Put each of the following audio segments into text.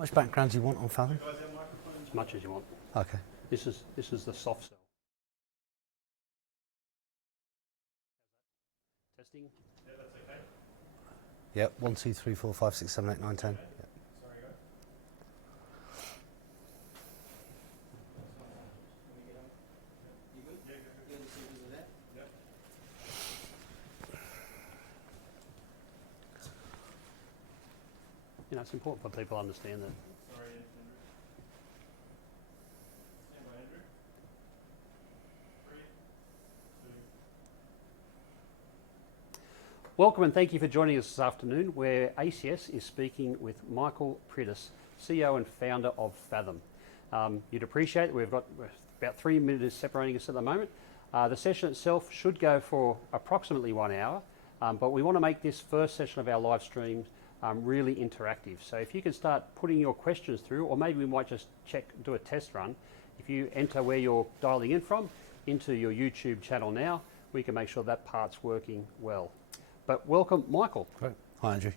much background do you want on Faethm? As much as you want. Okay. This is the soft sell. Testing. Yeah, that's okay. Yep, 1, 2, 3, 4, 5, 6, 7, 8, 9, 10. Okay. Yep. Sorry, guys. You good? Yeah, go. You understand with that? Yep. You know, it's important for people to understand that. Sorry, Andrew. Stand by, Andrew. 3, 2. Welcome and thank you for joining us this afternoon, where ACS is speaking with Michael Priddis, CEO and founder of Faethm. You'd appreciate that we've got about 3 minutes separating us at the moment. The session itself should go for approximately 1 hour, but we want to make this first session of our live stream really interactive. So if you can start putting your questions through, or maybe we might just do a test run. If you enter where you're dialing in from into your YouTube channel now, we can make sure that part's working well. But welcome, Michael. Great. Hi, Andrew.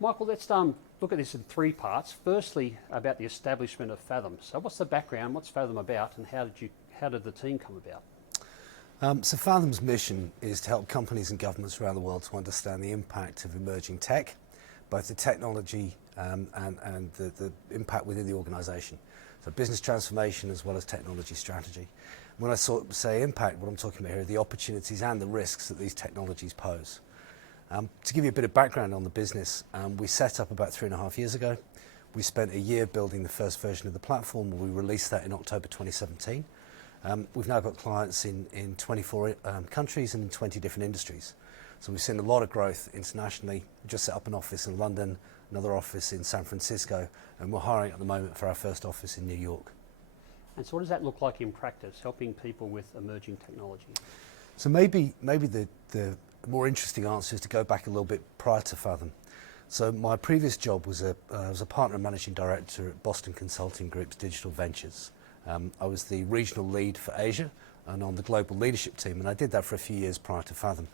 Michael, let's look at this in 3 parts. Firstly, about the establishment of Faethm. So what's the background, what's Faethm about, and how did the team come about? So Faethm's mission is to help companies and governments around the world to understand the impact of emerging tech, both the technology and the impact within the organisation. So business transformation as well as technology strategy. When I say impact, what I'm talking about here are the opportunities and the risks that these technologies pose. To give you a bit of background on the business, we set up about 3.5 years ago. We spent a year building the first version of the platform. We released that in October 2017. We've now got clients in 24 countries and in 20 different industries. So we've seen a lot of growth internationally. We just set up an office in London, another office in San Francisco, and we're hiring at the moment for our first office in New York. And so what does that look like in practice, helping people with emerging technology? So maybe the more interesting answer is to go back a little bit prior to Faethm. So my previous job was I was a partner and managing director at Boston Consulting Group's Digital Ventures. I was the regional lead for Asia and on the global leadership team, and I did that for a few years prior to Faethm.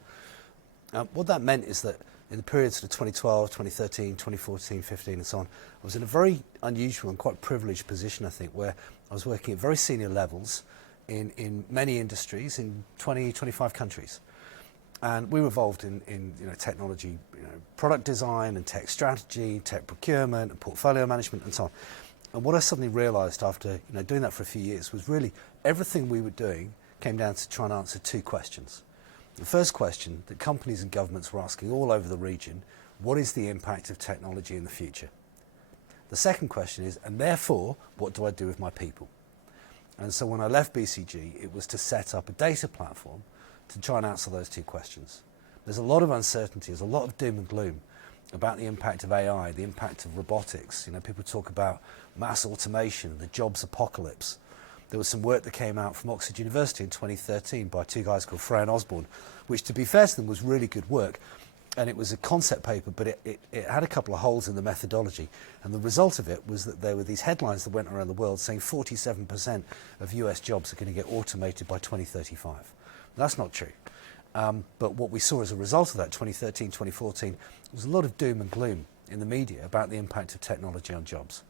What that meant is that in the periods of 2012, 2013, 2014, 15 and so on, I was in a very unusual and quite privileged position, I think, where I was working at very senior levels in many industries in 20, 25 countries. And we were involved in technology, product design and tech strategy, tech procurement and portfolio management and so on. And what I suddenly realised after doing that for a few years was really everything we were doing came down to try and answer 2 questions. The first question that companies and governments were asking all over the region, what is the impact of technology in the future? The second question is, and therefore, what do I do with my people? And so when I left BCG, it was to set up a data platform to try and answer those 2 questions. There's a lot of uncertainty, there's a lot of doom and gloom about the impact of AI, the impact of robotics. People talk about mass automation, the jobs apocalypse. There was some work that came out from Oxford University in 2013 by 2 guys called Frey and Osborne, which, to be fair to them, was really good work. And it was a concept paper, but it had a couple of holes in the methodology. And the result of it was that there were these headlines that went around the world saying 47% of US jobs are going to get automated by 2035. That's not true. But what we saw as a result of that, 2013, 2014, was a lot of doom and gloom in the media about the impact of technology on jobs.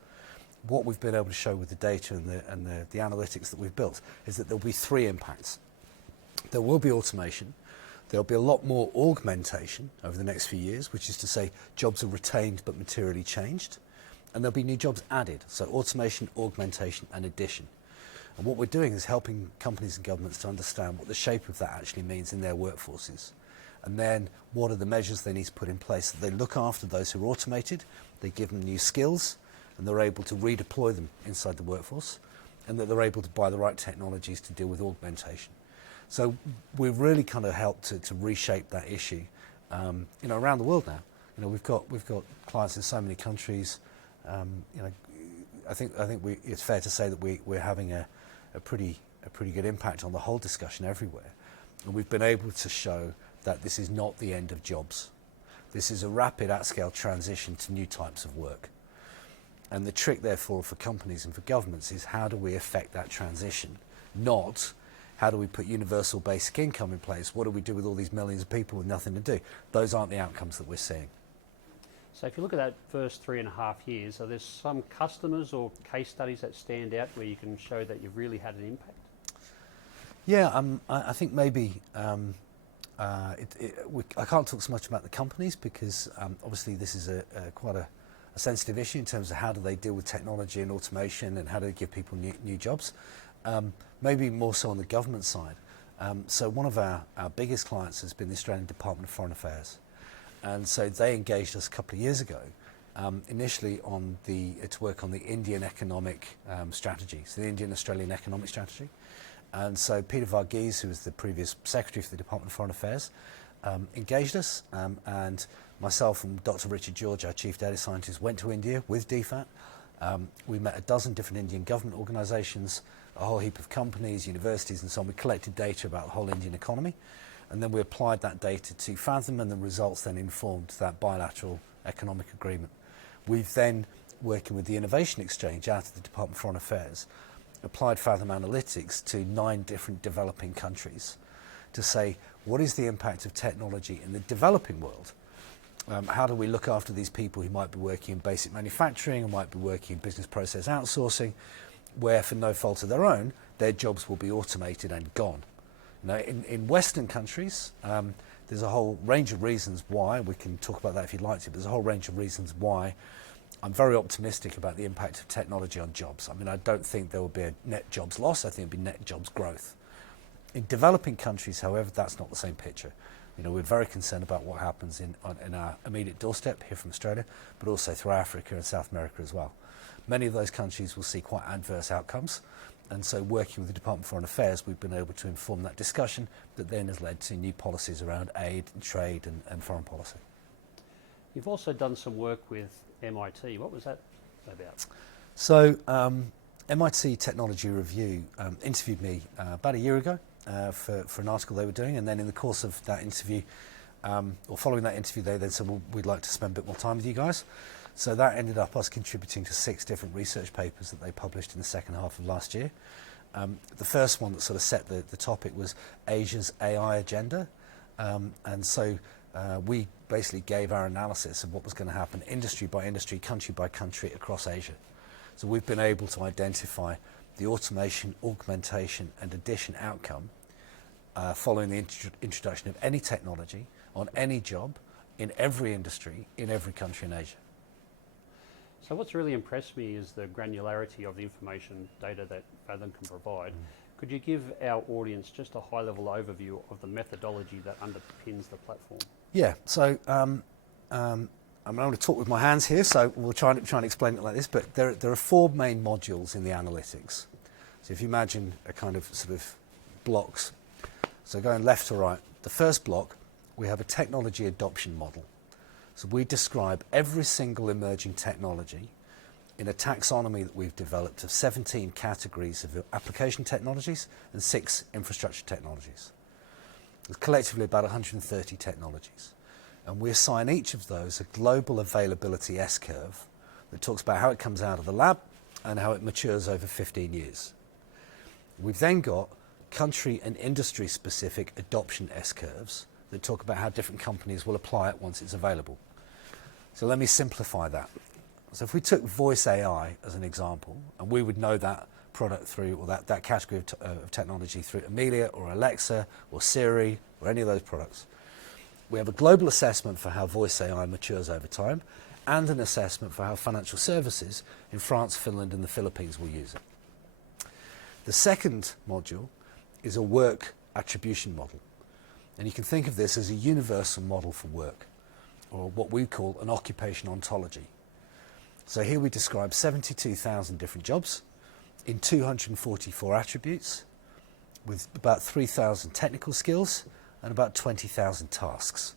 What we've been able to show with the data and the analytics that we've built is that there'll be 3 impacts. There will be automation. There'll be a lot more augmentation over the next few years, which is to say jobs are retained but materially changed. And there'll be new jobs added. So automation, augmentation and addition. And what we're doing is helping companies and governments to understand what the shape of that actually means in their workforces. And then what are the measures they need to put in place so they look after those who are automated, they give them new skills, and they're able to redeploy them inside the workforce, and that they're able to buy the right technologies to deal with augmentation. So we've really kind of helped to reshape that issue, around the world now. We've got clients in so many countries. I think it's fair to say that we're having a pretty good impact on the whole discussion everywhere, and we've been able to show that this is not the end of jobs. This is a rapid at-scale transition to new types of work. And the trick, therefore, for companies and for governments is how do we affect that transition, not how do we put universal basic income in place? What do we do with all these millions of people with nothing to do? Those aren't the outcomes that we're seeing. So if you look at that first 3.5 years, are there some customers or case studies that stand out where you can show that you've really had an impact? Yeah, I think maybe I can't talk so much about the companies because obviously this is quite a sensitive issue in terms of how do they deal with technology and automation and how do they give people new jobs. Maybe more so on the government side. So one of our biggest clients has been the Australian Department of Foreign Affairs. And so they engaged us a couple of years ago, initially to work on the Indian economic strategy, so the Indian-Australian economic strategy. And so Peter Varghese, who was the previous Secretary for the Department of Foreign Affairs, engaged us, and myself and Dr. Richard George, our Chief Data Scientist, went to India with DFAT. We met a dozen different Indian government organisations, a whole heap of companies, universities and so on. We collected data about the whole Indian economy. And then we applied that data to Faethm, and the results then informed that bilateral economic agreement. We've then, working with the Innovation Exchange out of the Department of Foreign Affairs, applied Faethm Analytics to 9 different developing countries to say, what is the impact of technology in the developing world? How do we look after these people who might be working in basic manufacturing or might be working in business process outsourcing, where for no fault of their own, their jobs will be automated and gone? Now, in Western countries, there's a whole range of reasons why. We can talk about that if you'd like to, but there's a whole range of reasons why I'm very optimistic about the impact of technology on jobs. I mean, I don't think there will be a net jobs loss. I think it'll be net jobs growth. In developing countries, however, that's not the same picture. We're very concerned about what happens in our immediate doorstep here from Australia, but also through Africa and South America as well. Many of those countries will see quite adverse outcomes. And so working with the Department of Foreign Affairs, we've been able to inform that discussion that then has led to new policies around aid and trade and foreign policy. You've also done some work with MIT. What was that about? So MIT Technology Review interviewed me about a year ago for an article they were doing, and then in the course of that interview, or following that interview, they then said, well, we'd like to spend a bit more time with you guys. So that ended up us contributing to 6 different research papers that they published in the second half of last year. The first one that sort of set the topic was Asia's AI agenda. And so we basically gave our analysis of what was going to happen industry by industry, country by country across Asia. So we've been able to identify the automation, augmentation and addition outcome following the introduction of any technology on any job in every industry in every country in Asia. So what's really impressed me is the granularity of the information data that Faethm can provide. Could you give our audience just a high-level overview of the methodology that underpins the platform? Yeah, so I'm going to talk with my hands here, so we'll try and explain it like this, but there are 4 main modules in the analytics. So if you imagine a kind of sort of blocks, so going left to right, the first block, we have a technology adoption model. So we describe every single emerging technology in a taxonomy that we've developed of 17 categories of application technologies and 6 infrastructure technologies. There's collectively about 130 technologies. And we assign each of those a global availability S-curve that talks about how it comes out of the lab and how it matures over 15 years. We've then got country and industry specific adoption S-curves that talk about how different companies will apply it once it's available. So let me simplify that. So if we took voice AI as an example, and we would know that product through, or that category of technology through Amelia or Alexa or Siri or any of those products, we have a global assessment for how voice AI matures over time and an assessment for how financial services in France, Finland and the Philippines will use it. The second module is a work attribution model. And you can think of this as a universal model for work, or what we call an occupation ontology. So here we describe 72,000 different jobs in 244 attributes with about 3,000 technical skills and about 20,000 tasks.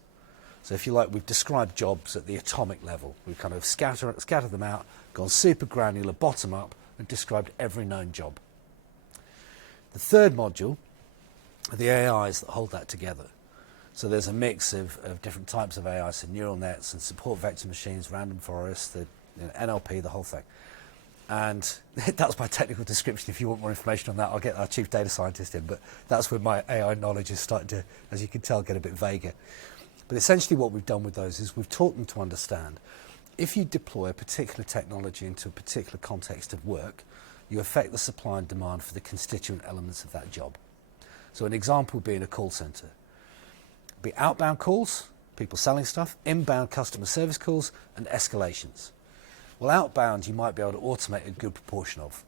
So if you like, we've described jobs at the atomic level. We've kind of scattered them out, gone super granular, bottom up, and described every known job. The third module are the AIs that hold that together. So there's a mix of different types of AI, so neural nets and support vector machines, random forests, the NLP, the whole thing. And that's my technical description. If you want more information on that, I'll get our chief data scientist in, but that's where my AI knowledge is starting to, as you can tell, get a bit vaguer. But essentially what we've done with those is we've taught them to understand if you deploy a particular technology into a particular context of work, you affect the supply and demand for the constituent elements of that job. So an example being a call centre. Be outbound calls, people selling stuff, inbound customer service calls, and escalations. Well, outbound you might be able to automate a good proportion of.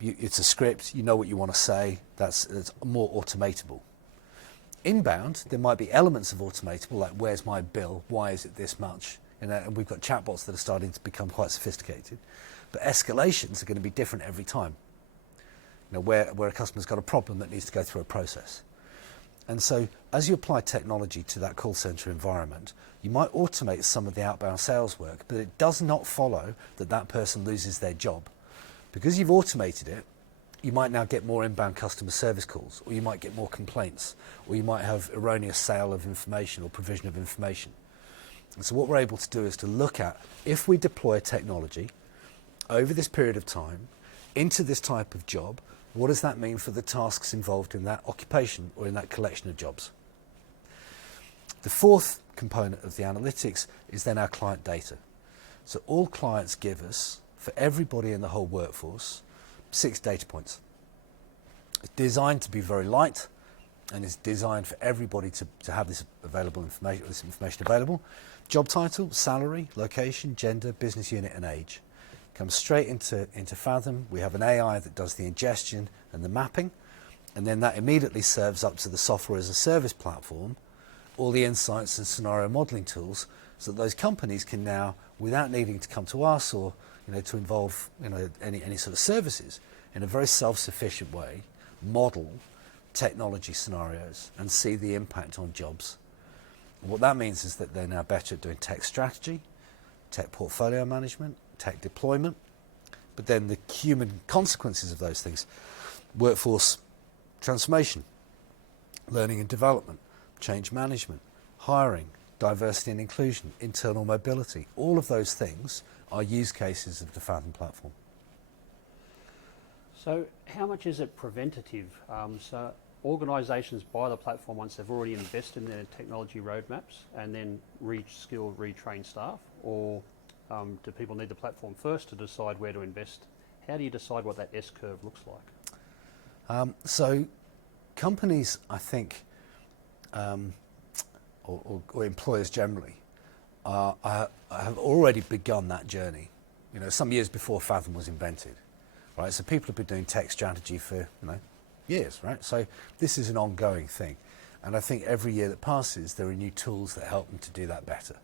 It's a script, you know what you want to say, that's more automatable. Inbound, there might be elements of automatable, like where's my bill, why is it this much? And we've got chatbots that are starting to become quite sophisticated. But escalations are going to be different every time. Where a customer's got a problem that needs to go through a process. And so as you apply technology to that call centre environment, you might automate some of the outbound sales work, but it does not follow that that person loses their job. Because you've automated it, you might now get more inbound customer service calls, or you might get more complaints, or you might have erroneous sale of information or provision of information. And so what we're able to do is to look at, if we deploy technology over this period of time into this type of job, what does that mean for the tasks involved in that occupation or in that collection of jobs? The fourth component of the analytics is then our client data. So all clients give us, for everybody in the whole workforce, 6 data points. It's designed to be very light, and it's designed for everybody to have this information available. Job title, salary, location, gender, business unit, and age. Comes straight into Faethm. We have an AI that does the ingestion and the mapping, and then that immediately serves up to the software as a service platform all the insights and scenario modelling tools, so that those companies can now, without needing to come to us or to involve any sort of services, in a very self-sufficient way, model technology scenarios and see the impact on jobs. And what that means is that they're now better at doing tech strategy, tech portfolio management, tech deployment, but then the human consequences of those things: workforce transformation, learning and development, change management, hiring, diversity and inclusion, internal mobility. All of those things are use cases of the Faethm platform. So how much is it preventative? So organisations buy the platform once they've already invested in their technology roadmaps and then re-skill, retrain staff, or do people need the platform first to decide where to invest? How do you decide what that S-curve looks like? So companies, I think, or employers generally, have already begun that journey. Some years before Faethm was invented, right? So people have been doing tech strategy for years, right? So this is an ongoing thing, and I think every year that passes, there are new tools that help them to do that better,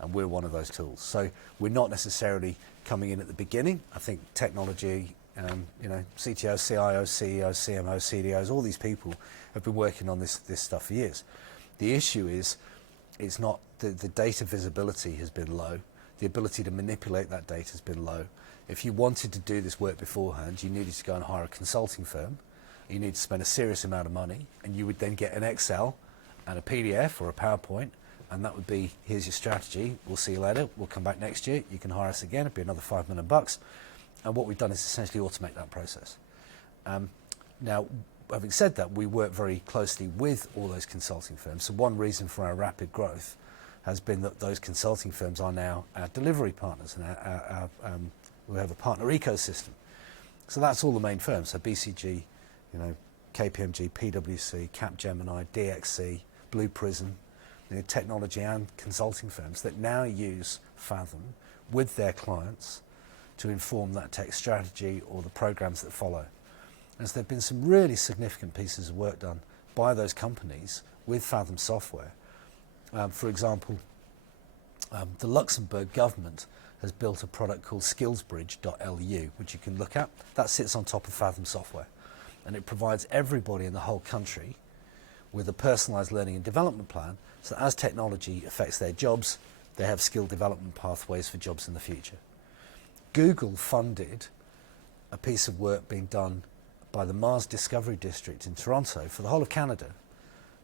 and we're one of those tools. So we're not necessarily coming in at the beginning. I think technology, CTOs, CIOs, CEOs, CMOs, CDOs, all these people have been working on this stuff for years. The issue is, it's not the data visibility has been low. The ability to manipulate that data has been low. If you wanted to do this work beforehand, you needed to go and hire a consulting firm. You need to spend a serious amount of money, and you would then get an Excel and a PDF or a PowerPoint, and that would be, here's your strategy, we'll see you later, we'll come back next year, you can hire us again, it'd be another $5 million. And what we've done is essentially automate that process. Now, having said that, we work very closely with all those consulting firms. So one reason for our rapid growth has been that those consulting firms are now our delivery partners, and we have a partner ecosystem. So that's all the main firms. So BCG, KPMG, PwC, Capgemini, DXC, Blue Prism, technology and consulting firms that now use Faethm with their clients to inform that tech strategy or the programs that follow. And so there have been some really significant pieces of work done by those companies with Faethm software. For example, the Luxembourg government has built a product called skillsbridge.lu, which you can look at. That sits on top of Faethm software, and it provides everybody in the whole country with a personalised learning and development plan, so that as technology affects their jobs, they have skill development pathways for jobs in the future. Google funded a piece of work being done by the Mars Discovery District in Toronto for the whole of Canada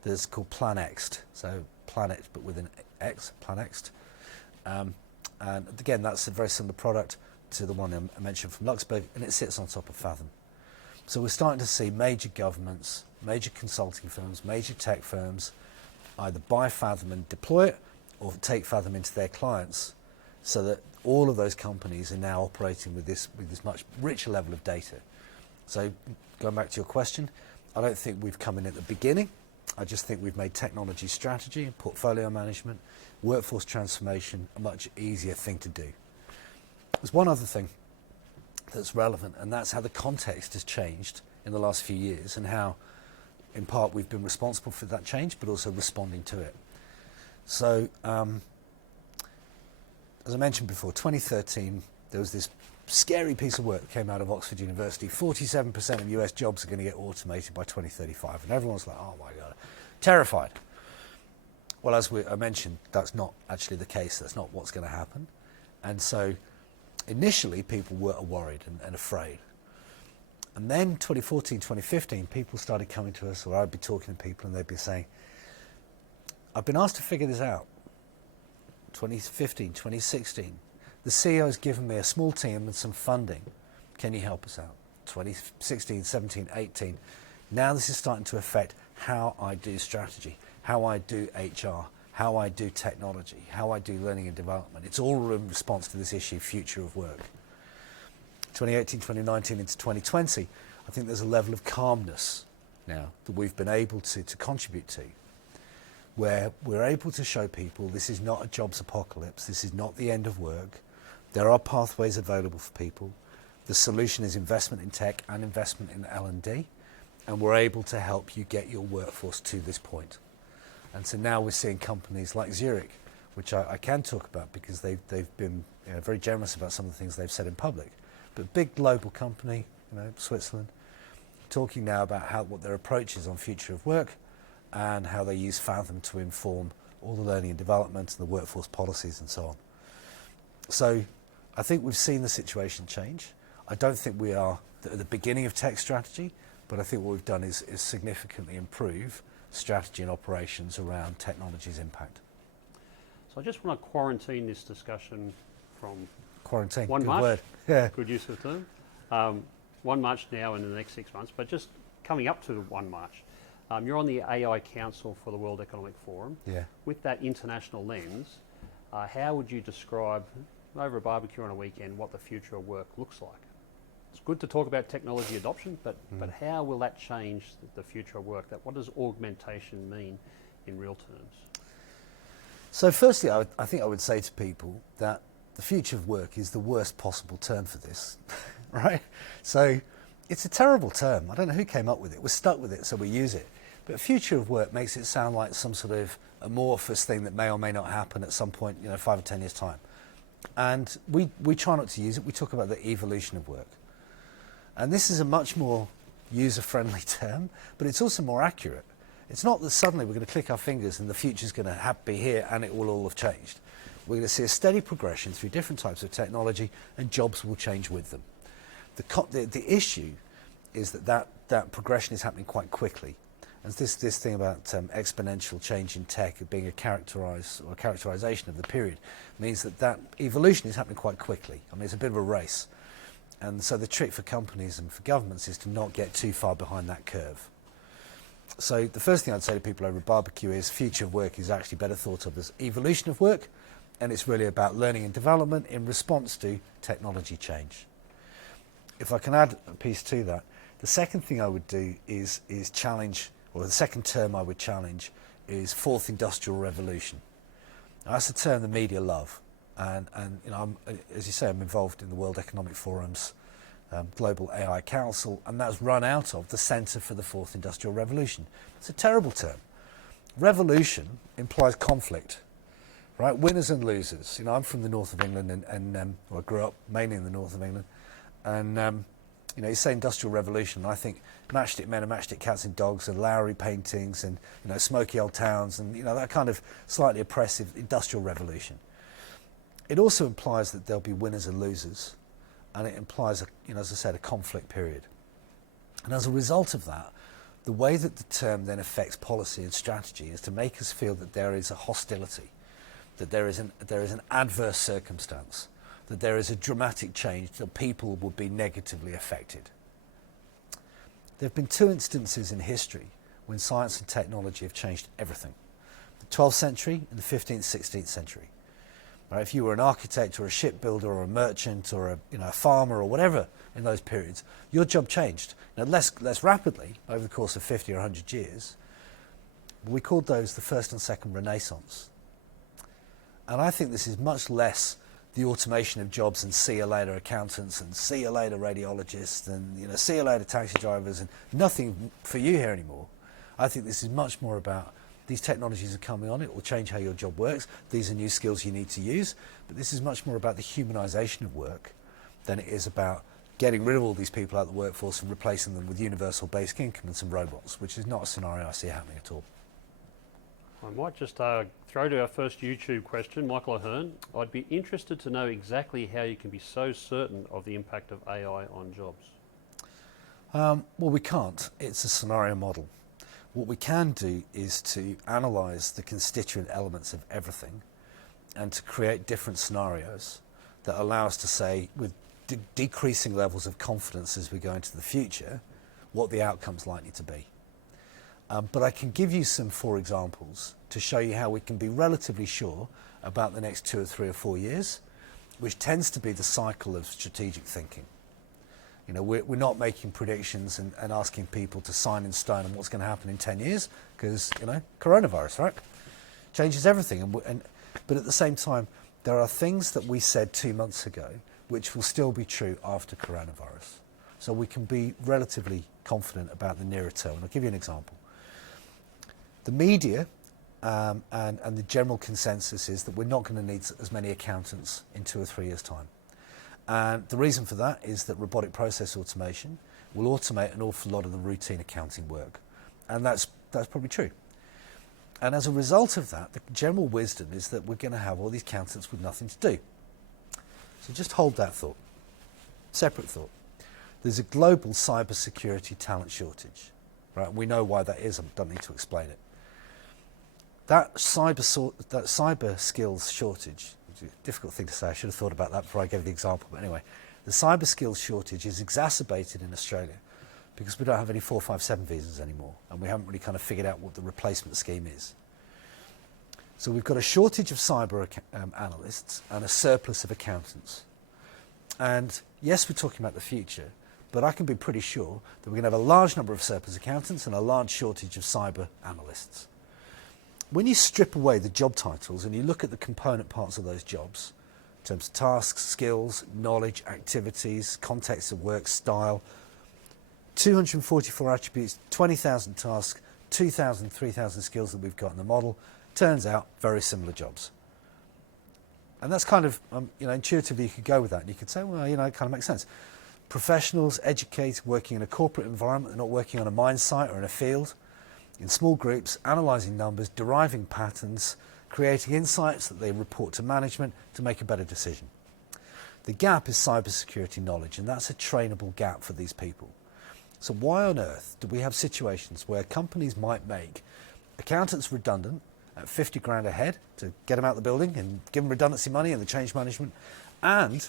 that's called PlanX, so planet but with an X, PlanX. And again, that's a very similar product to the one I mentioned from Luxembourg, and it sits on top of Faethm. So we're starting to see major governments, major consulting firms, major tech firms either buy Faethm and deploy it, or take Faethm into their clients so that all of those companies are now operating with this much richer level of data. So going back to your question, I don't think we've come in at the beginning. I just think we've made technology strategy, portfolio management, workforce transformation a much easier thing to do. There's one other thing that's relevant, and that's how the context has changed in the last few years, and how, in part, we've been responsible for that change, but also responding to it. So, as I mentioned before, 2013, there was this scary piece of work that came out of Oxford University. 47% of US jobs are going to get automated by 2035, and everyone's like, oh my God, terrified. Well, as I mentioned, that's not actually the case. That's not what's going to happen. And so, initially, people were worried and afraid. And then 2014, 2015, people started coming to us, or I'd be talking to people and they'd be saying, I've been asked to figure this out. 2015, 2016, the CEO's given me a small team and some funding. Can you help us out? 2016, 17, 18. Now this is starting to affect how I do strategy, how I do HR, how I do technology, how I do learning and development. It's all in response to this issue, future of work. 2018, 2019 into 2020, I think there's a level of calmness now that we've been able to contribute to, where we're able to show people this is not a jobs apocalypse, this is not the end of work. There are pathways available for people. The solution is investment in tech and investment in L&D, and we're able to help you get your workforce to this point. And so now we're seeing companies like Zurich, which I can talk about because they've been very generous about some of the things they've said in public. But big global company, Switzerland, talking now about what their approach is on future of work and how they use Faethm to inform all the learning and development and the workforce policies and so on. So I think we've seen the situation change. I don't think we are at the beginning of tech strategy, but I think what we've done is significantly improve strategy and operations around technology's impact. So I just want to quarantine this discussion from Quarantine, 1 good March. word. Yeah. Good use of the term. 1 March now and in the next 6 months, but just coming up to 1 March. You're on the AI Council for the World Economic Forum. Yeah. With that international lens, how would you describe, over a barbecue on a weekend, what the future of work looks like? It's good to talk about technology adoption, but how will that change the future of work? What does augmentation mean in real terms? So firstly, I think I would say to people that the future of work is the worst possible term for this, right? So it's a terrible term. I don't know who came up with it. We're stuck with it, so we use it. But future of work makes it sound like some sort of amorphous thing that may or may not happen at some point, 5 or 10 years' time. And we try not to use it. We talk about the evolution of work. And this is a much more user-friendly term, but it's also more accurate. It's not that suddenly we're going to click our fingers and the future's going to be here and it will all have changed. We're going to see a steady progression through different types of technology, and jobs will change with them. The issue is that progression is happening quite quickly. And this thing about exponential change in tech being a characterization of the period means that evolution is happening quite quickly. I mean, it's a bit of a race. And so the trick for companies and for governments is to not get too far behind that curve. So the first thing I'd say to people over a barbecue is future of work is actually better thought of as evolution of work, and it's really about learning and development in response to technology change. If I can add a piece to that, the second thing I would do is challenge, or the second term I would challenge is fourth industrial revolution. Now, that's a term the media love. And as you say, I'm involved in the World Economic Forum's Global AI Council, and that's run out of the Centre for the Fourth Industrial Revolution. It's a terrible term. Revolution implies conflict, right? Winners and losers. I'm from the north of England, and I grew up mainly in the north of England, and you say industrial revolution, and I think matchstick men and matchstick cats and dogs and Lowry paintings and smoky old towns and that kind of slightly oppressive industrial revolution. It also implies that there'll be winners and losers, and it implies, as I said, a conflict period. And as a result of that, the way that the term then affects policy and strategy is to make us feel that there is a hostility, that there is an adverse circumstance, that there is a dramatic change, that people will be negatively affected. There have been 2 instances in history when science and technology have changed everything. The 12th century and the 15th, 16th century. Right? If you were an architect or a shipbuilder or a merchant or a farmer or whatever in those periods, your job changed. Now, less rapidly over the course of 50 or 100 years. We called those the first and second Renaissance. And I think this is much less the automation of jobs and see you later accountants and see you later radiologists and see you later taxi drivers and nothing for you here anymore. I think this is much more about these technologies are coming on, it will change how your job works, these are new skills you need to use, but this is much more about the humanisation of work than it is about getting rid of all these people out of the workforce and replacing them with universal basic income and some robots, which is not a scenario I see happening at all. I might just throw to our first YouTube question, Michael Ahern. I'd be interested to know exactly how you can be so certain of the impact of AI on jobs. Well, we can't. It's a scenario model. What we can do is to analyse the constituent elements of everything and to create different scenarios that allow us to say, with decreasing levels of confidence as we go into the future, what the outcome's likely to be. But I can give you some 4 examples to show you how we can be relatively sure about the next 2 or 3 or 4 years, which tends to be the cycle of strategic thinking. We're not making predictions and asking people to sign in stone on what's going to happen in 10 years because, coronavirus, right? Changes everything. But at the same time, there are things that we said 2 months ago which will still be true after coronavirus. So we can be relatively confident about the nearer term. And I'll give you an example. The media and the general consensus is that we're not going to need as many accountants in 2 or 3 years' time. And the reason for that is that robotic process automation will automate an awful lot of the routine accounting work. And that's probably true. And as a result of that, the general wisdom is that we're going to have all these accountants with nothing to do. So just hold that thought. Separate thought. There's a global cybersecurity talent shortage. Right? We know why that is. I don't need to explain it. That cyber skills shortage, which is a difficult thing to say, I should have thought about that before I gave the example, but anyway, the cyber skills shortage is exacerbated in Australia because we don't have any 457 visas anymore and we haven't really kind of figured out what the replacement scheme is. So we've got a shortage of cyber analysts and a surplus of accountants. And yes, we're talking about the future, but I can be pretty sure that we're going to have a large number of surplus accountants and a large shortage of cyber analysts. When you strip away the job titles and you look at the component parts of those jobs, in terms of tasks, skills, knowledge, activities, context of work, style, 244 attributes, 20,000 tasks, 2,000, 3,000 skills that we've got in the model, turns out very similar jobs. And that's kind of, intuitively you could go with that and you could say, well, it kind of makes sense. Professionals, educated, working in a corporate environment, they're not working on a mine site or in a field, in small groups, analysing numbers, deriving patterns, creating insights that they report to management to make a better decision. The gap is cybersecurity knowledge, and that's a trainable gap for these people. So why on earth do we have situations where companies might make accountants redundant at 50 grand a head to get them out of the building and give them redundancy money and the change management, and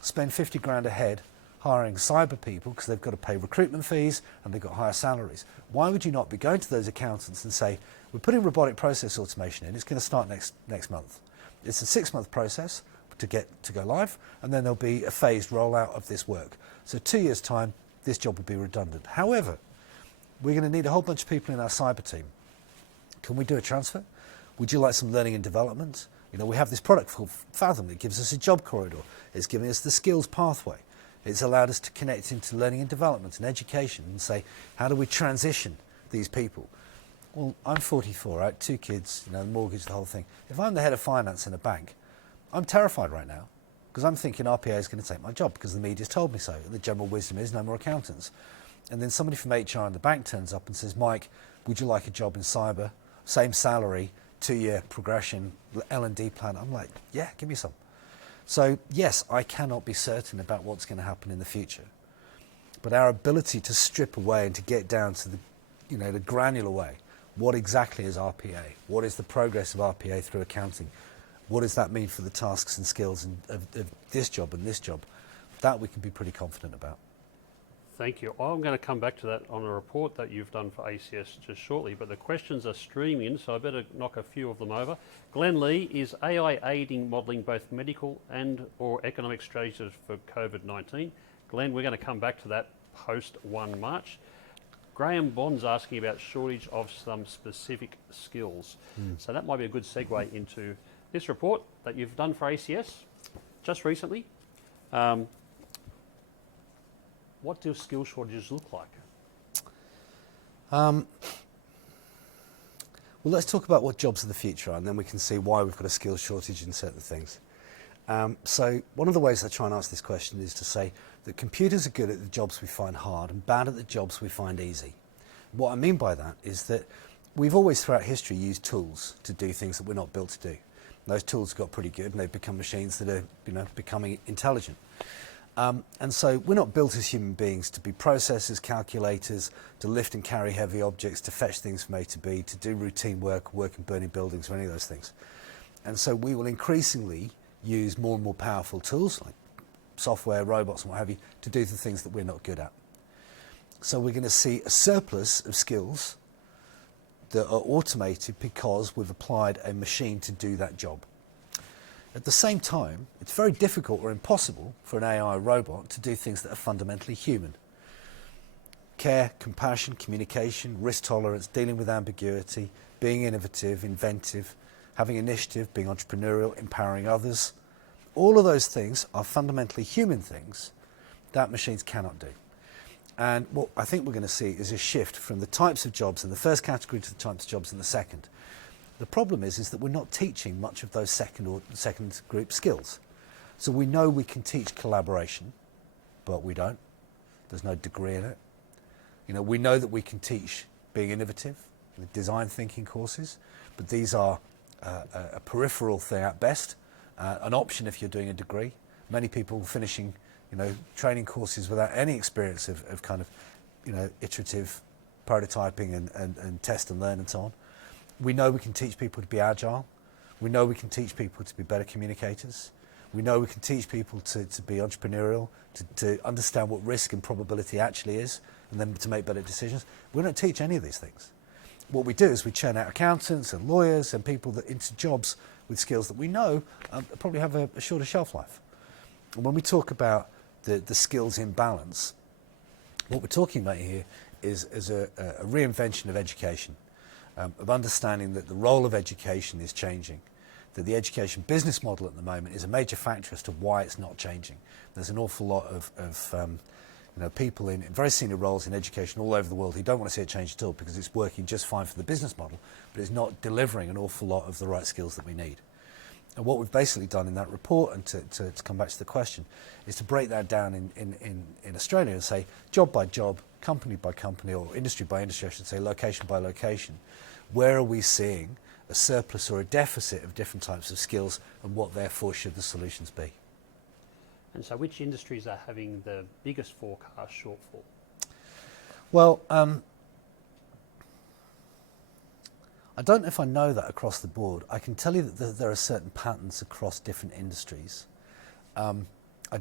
spend 50 grand a head hiring cyber people because they've got to pay recruitment fees and they've got higher salaries? Why would you not be going to those accountants and say, we're putting robotic process automation in, it's going to start next month. It's a 6-month process to go live, and then there'll be a phased rollout of this work. So 2 years' time, this job will be redundant. However, we're going to need a whole bunch of people in our cyber team. Can we do a transfer? Would you like some learning and development? We have this product called Faethm that gives us a job corridor. It's giving us the skills pathway. It's allowed us to connect into learning and development and education and say, how do we transition these people? Well, I'm 44, right? 2 kids, the mortgage, the whole thing. If I'm the head of finance in a bank, I'm terrified right now because I'm thinking RPA is going to take my job because the media's told me so. And the general wisdom is no more accountants. And then somebody from HR in the bank turns up and says, Mike, would you like a job in cyber? Same salary, 2-year progression, L&D plan. I'm like, yeah, give me some. So yes, I cannot be certain about what's going to happen in the future, but our ability to strip away and to get down to the granular way, what exactly is RPA? What is the progress of RPA through accounting? What does that mean for the tasks and skills of this job and this job? That we can be pretty confident about. Thank you. I'm going to come back to that on a report that you've done for ACS just shortly, but the questions are streaming in, so I better knock a few of them over. Glenn Lee, is AI aiding modelling both medical and or economic strategies for COVID-19? Glenn, we're going to come back to that post 1 March. Graham Bond's asking about shortage of some specific skills. So that might be a good segue into this report that you've done for ACS just recently. What do skill shortages look like? Well, let's talk about what jobs of the future are, and then we can see why we've got a skills shortage in certain things. So one of the ways I try and answer this question is to say that computers are good at the jobs we find hard and bad at the jobs we find easy. What I mean by that is that we've always throughout history used tools to do things that we're not built to do. Those tools got pretty good and they've become machines that are, becoming intelligent. And so we're not built as human beings to be processors, calculators, to lift and carry heavy objects, to fetch things from A to B, to do routine work in burning buildings or any of those things. And so we will increasingly use more and more powerful tools like software, robots and what have you to do the things that we're not good at. So we're going to see a surplus of skills that are automated because we've applied a machine to do that job. At the same time, it's very difficult or impossible for an AI robot to do things that are fundamentally human. Care, compassion, communication, risk tolerance, dealing with ambiguity, being innovative, inventive, having initiative, being entrepreneurial, empowering others. All of those things are fundamentally human things that machines cannot do. And what I think we're going to see is a shift from the types of jobs in the first category to the types of jobs in the second. The problem is that we're not teaching much of those second group skills. So we know we can teach collaboration, but we don't. There's no degree in it. We know that we can teach being innovative, design thinking courses, but these are a peripheral thing at best, an option if you're doing a degree. Many people finishing, training courses without any experience of iterative prototyping and test and learn and so on. We know we can teach people to be agile. We know we can teach people to be better communicators. We know we can teach people to be entrepreneurial, to understand what risk and probability actually is, and then to make better decisions. We don't teach any of these things. What we do is we churn out accountants and lawyers and people that into jobs with skills that we know probably have a shorter shelf life. And when we talk about the skills imbalance, what we're talking about here is a reinvention of education, of understanding that the role of education is changing, that the education business model at the moment is a major factor as to why it's not changing. There's an awful lot of people in very senior roles in education all over the world who don't want to see it change at all because it's working just fine for the business model, but it's not delivering an awful lot of the right skills that we need. And what we've basically done in that report, and to come back to the question, is to break that down in Australia and say job by job, company by company, or industry by industry, I should say, location by location, where are we seeing a surplus or a deficit of different types of skills, and what therefore should the solutions be? And so which industries are having the biggest forecast shortfall? Well, I don't know if I know that across the board. I can tell you that there are certain patterns across different industries. I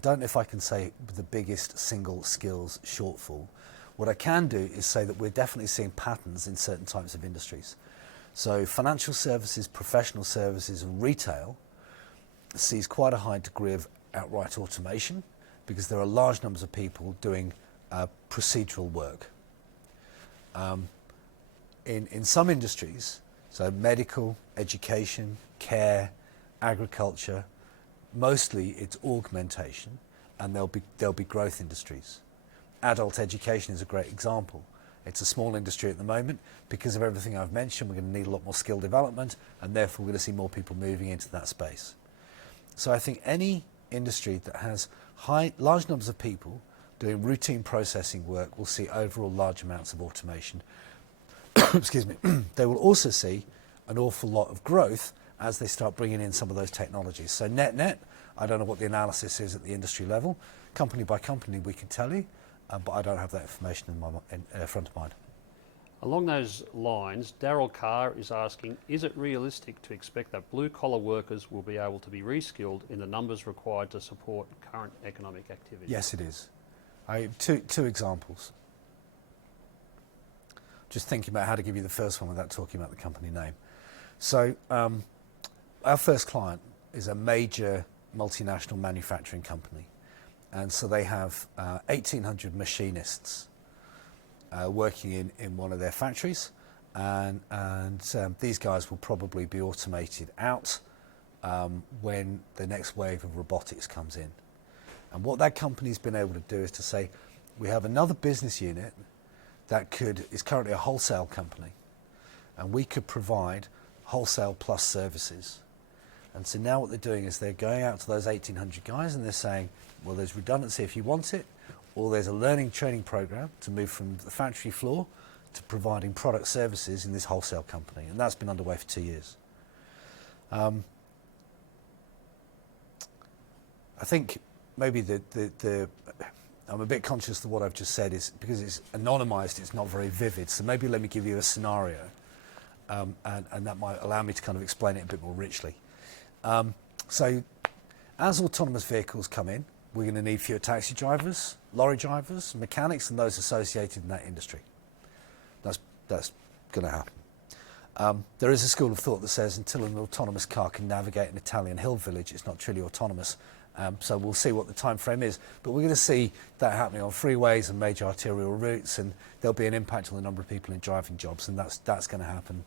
don't know if I can say the biggest single skills shortfall. What I can do is say that we're definitely seeing patterns in certain types of industries. So financial services, professional services and retail sees quite a high degree of outright automation because there are large numbers of people doing procedural work. In some industries, so medical, education, care, agriculture, mostly it's augmentation, and there'll be growth industries. Adult education is a great example. It's a small industry at the moment. Because of everything I've mentioned, we're going to need a lot more skill development, and therefore we're going to see more people moving into that space. So I think any industry that has large numbers of people doing routine processing work will see overall large amounts of automation. Excuse me. They will also see an awful lot of growth as they start bringing in some of those technologies. So net, I don't know what the analysis is at the industry level. Company by company, we can tell you, but I don't have that information in front of mind. Along those lines, Daryl Carr is asking, is it realistic to expect that blue-collar workers will be able to be reskilled in the numbers required to support current economic activity? Yes, it is. Two examples. Just thinking about how to give you the first one without talking about the company name. So our first client is a major multinational manufacturing company. And so they have 1,800 machinists working in one of their factories. And these guys will probably be automated out when the next wave of robotics comes in. And what that company's been able to do is to say, we have another business unit that is currently a wholesale company, and we could provide wholesale plus services. And so now what they're doing is they're going out to those 1,800 guys and they're saying, well, there's redundancy if you want it, or there's a learning training program to move from the factory floor to providing product services in this wholesale company. And that's been underway for 2 years. I think maybe I'm a bit conscious of what I've just said is because it's anonymised, it's not very vivid. So maybe let me give you a scenario, and that might allow me to kind of explain it a bit more richly. So as autonomous vehicles come in, we're going to need fewer taxi drivers, lorry drivers, mechanics, and those associated in that industry. That's going to happen. There is a school of thought that says until an autonomous car can navigate an Italian hill village, it's not truly autonomous. So we'll see what the time frame is. But we're going to see that happening on freeways and major arterial routes, and there'll be an impact on the number of people in driving jobs, and that's going to happen.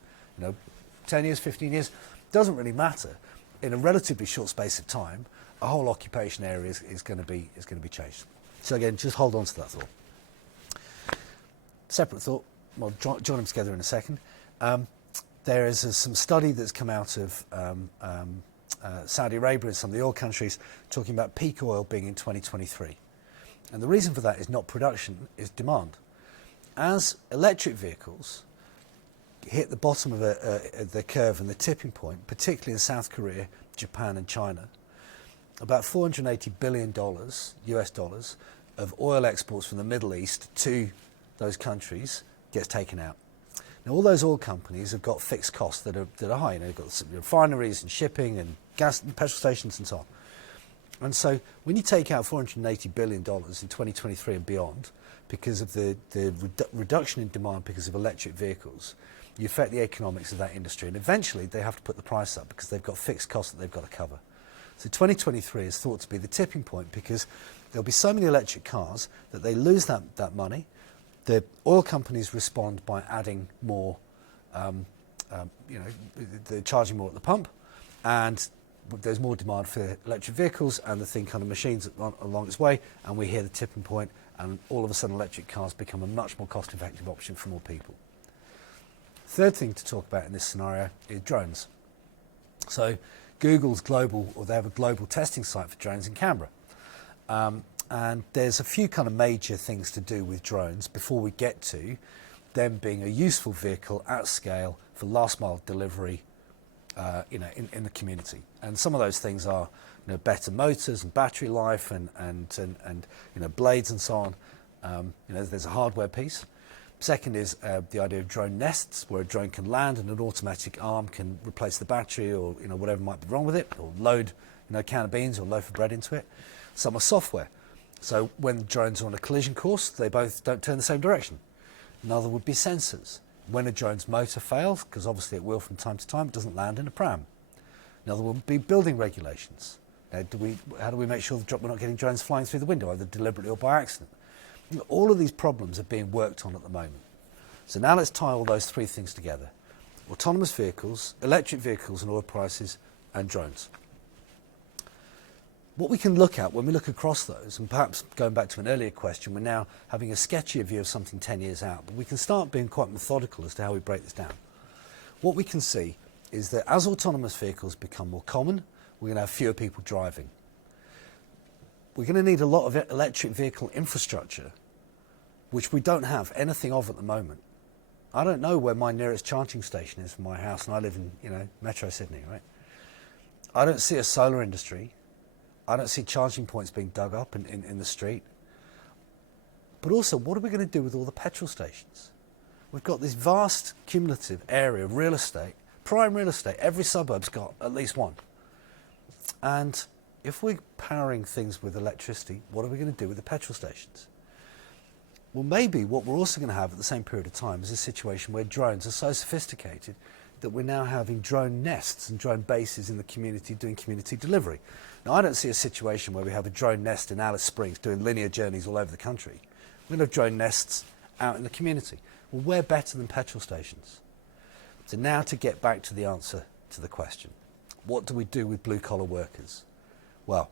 10 years, 15 years, doesn't really matter. In a relatively short space of time, a whole occupation area is going to be changed. So again, just hold on to that thought. Separate thought. Well, join them together in a second. There is some study that's come out of Saudi Arabia and some of the oil countries talking about peak oil being in 2023. And the reason for that is not production, is demand. As electric vehicles hit the bottom of the curve and the tipping point, particularly in South Korea, Japan and China, about $480 billion US dollars of oil exports from the Middle East to those countries gets taken out. Now, all those oil companies have got fixed costs that are high. They've got refineries and shipping and gas and petrol stations and so on. And so when you take out $480 billion in 2023 and beyond, because of the reduction in demand because of electric vehicles, you affect the economics of that industry. And eventually they have to put the price up because they've got fixed costs that they've got to cover. So 2023 is thought to be the tipping point because there'll be so many electric cars that they lose that money. The oil companies respond by adding more, they're charging more at the pump, and there's more demand for electric vehicles, and the thing kind of machines along its way, and we hear the tipping point, and all of a sudden electric cars become a much more cost-effective option for more people. Third thing to talk about in this scenario is drones. So Google's global, or they have a global testing site for drones in Canberra. And there's a few kind of major things to do with drones before we get to them being a useful vehicle at scale for last mile delivery, in the community. And some of those things are, better motors and battery life and blades and so on. There's a hardware piece. Second is the idea of drone nests, where a drone can land and an automatic arm can replace the battery or whatever might be wrong with it, or load a can of beans or a loaf of bread into it. Some are software. So when drones are on a collision course, they both don't turn the same direction. Another would be sensors. When a drone's motor fails, because obviously it will from time to time, it doesn't land in a pram. Another would be building regulations. How do we make sure we're not getting drones flying through the window, either deliberately or by accident? All of these problems are being worked on at the moment. So now let's tie all those three things together. Autonomous vehicles, electric vehicles and oil prices, and drones. What we can look at when we look across those, and perhaps going back to an earlier question, we're now having a sketchier view of something 10 years out, but we can start being quite methodical as to how we break this down. What we can see is that as autonomous vehicles become more common, we're going to have fewer people driving. We're going to need a lot of electric vehicle infrastructure, which we don't have anything of at the moment. I don't know where my nearest charging station is from my house, and I live in, Metro Sydney, right? I don't see a solar industry. I don't see charging points being dug up in the street. But also, what are we going to do with all the petrol stations? We've got this vast cumulative area of real estate, prime real estate. Every suburb's got at least one. And if we're powering things with electricity, what are we going to do with the petrol stations? Well, maybe what we're also going to have at the same period of time is a situation where drones are so sophisticated that we're now having drone nests and drone bases in the community doing community delivery. Now, I don't see a situation where we have a drone nest in Alice Springs doing linear journeys all over the country. We're going to have drone nests out in the community. Well, we're better than petrol stations. So now to get back to the answer to the question, what do we do with blue-collar workers? Well,